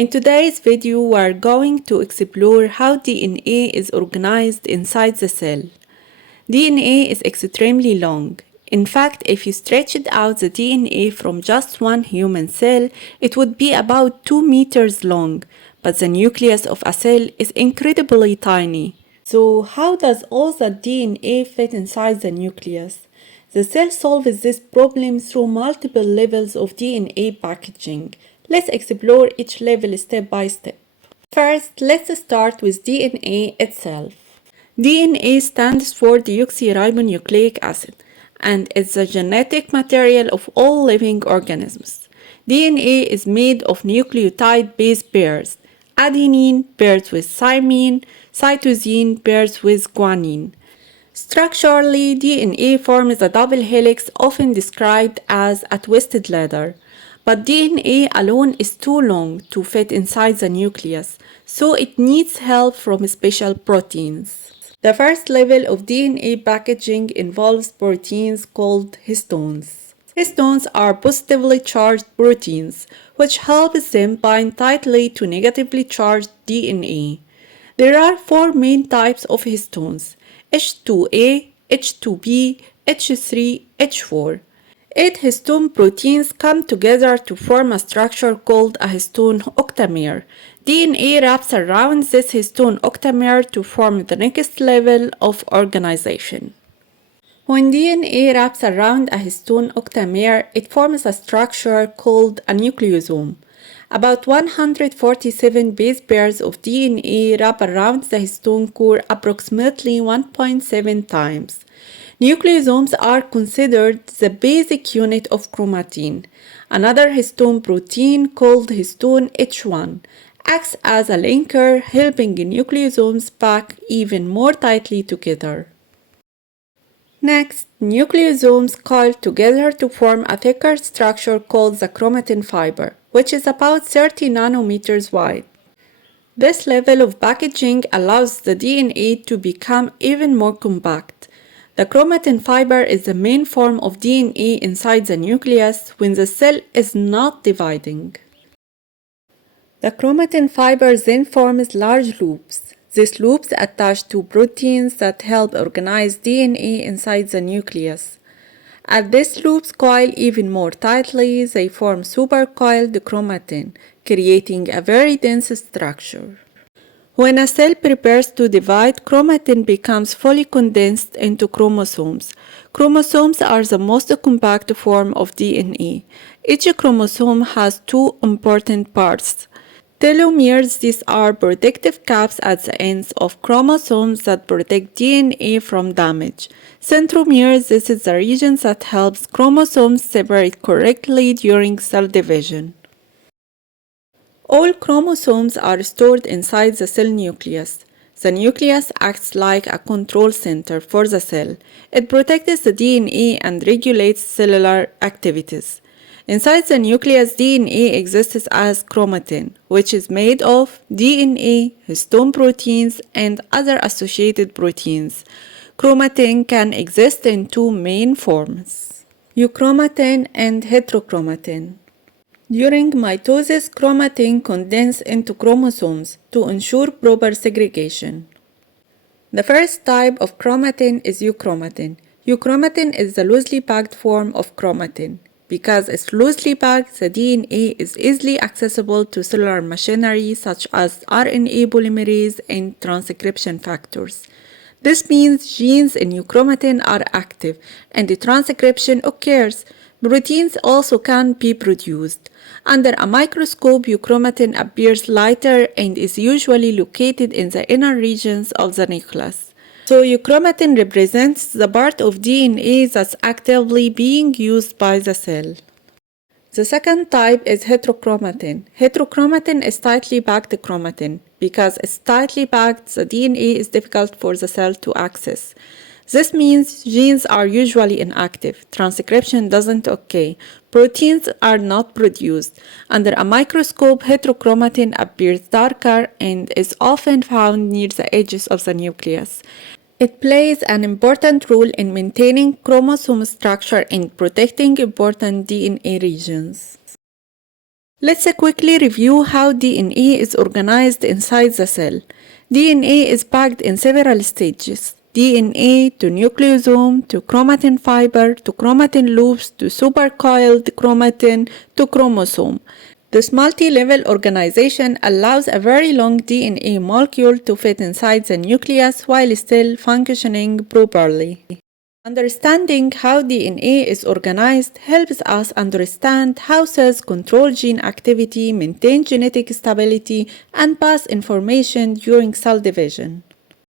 In today's video, we are going to explore how DNA is organized inside the cell. DNA is extremely long. In fact, if you stretched out the DNA from just one human cell, it would be about 2 meters long, but the nucleus of a cell is incredibly tiny. So how does all the DNA fit inside the nucleus? The cell solves this problem through multiple levels of DNA packaging. Let's explore each level step by step. First, let's start with DNA itself. DNA stands for deoxyribonucleic acid and is the genetic material of all living organisms. DNA is made of nucleotide base pairs. Adenine pairs with thymine, cytosine pairs with guanine. Structurally, DNA forms a double helix often described as a twisted ladder. But DNA alone is too long to fit inside the nucleus, so it needs help from special proteins. The first level of DNA packaging involves proteins called histones. Histones are positively charged proteins, which helps them bind tightly to negatively charged DNA. There are 4 main types of histones: H2A, H2B, H3, H4. 8 histone proteins come together to form a structure called a histone octamer. DNA wraps around this histone octamer to form the next level of organization. When DNA wraps around a histone octamer, it forms a structure called a nucleosome. About 147 base pairs of DNA wrap around the histone core approximately 1.7 times. Nucleosomes are considered the basic unit of chromatin. Another histone protein called histone H1 acts as a linker, helping nucleosomes pack even more tightly together. Next, nucleosomes coil together to form a thicker structure called the chromatin fiber, which is about 30 nanometers wide. This level of packaging allows the DNA to become even more compact. The chromatin fiber is the main form of DNA inside the nucleus when the cell is not dividing. The chromatin fiber then forms large loops. These loops attach to proteins that help organize DNA inside the nucleus. As these loops coil even more tightly, they form supercoiled chromatin, creating a very dense structure. When a cell prepares to divide, chromatin becomes fully condensed into chromosomes. Chromosomes are the most compact form of DNA. Each chromosome has 2 important parts. Telomeres, these are protective caps at the ends of chromosomes that protect DNA from damage. Centromeres, this is the region that helps chromosomes separate correctly during cell division. All chromosomes are stored inside the cell nucleus. The nucleus acts like a control center for the cell. It protects the DNA and regulates cellular activities. Inside the nucleus, DNA exists as chromatin, which is made of DNA, histone proteins, and other associated proteins. Chromatin can exist in 2 main forms: euchromatin and heterochromatin. During mitosis, chromatin condenses into chromosomes to ensure proper segregation. The first type of chromatin is euchromatin. Euchromatin is the loosely packed form of chromatin. Because it's loosely packed, the DNA is easily accessible to cellular machinery such as RNA polymerase and transcription factors. This means genes in euchromatin are active and the transcription occurs. Proteins also can be produced. Under a microscope, euchromatin appears lighter and is usually located in the inner regions of the nucleus. So euchromatin represents the part of DNA that's actively being used by the cell. The second type is heterochromatin. Heterochromatin is tightly packed chromatin. Because it's tightly packed, the DNA is difficult for the cell to access. This means genes are usually inactive, transcription doesn't occur, proteins are not produced. Under a microscope, heterochromatin appears darker and is often found near the edges of the nucleus. It plays an important role in maintaining chromosome structure and protecting important DNA regions. Let's quickly review how DNA is organized inside the cell. DNA is packed in several stages. DNA to nucleosome, to chromatin fiber, to chromatin loops, to supercoiled chromatin, to chromosome. This multi-level organization allows a very long DNA molecule to fit inside the nucleus while still functioning properly. Understanding how DNA is organized helps us understand how cells control gene activity, maintain genetic stability, and pass information during cell division.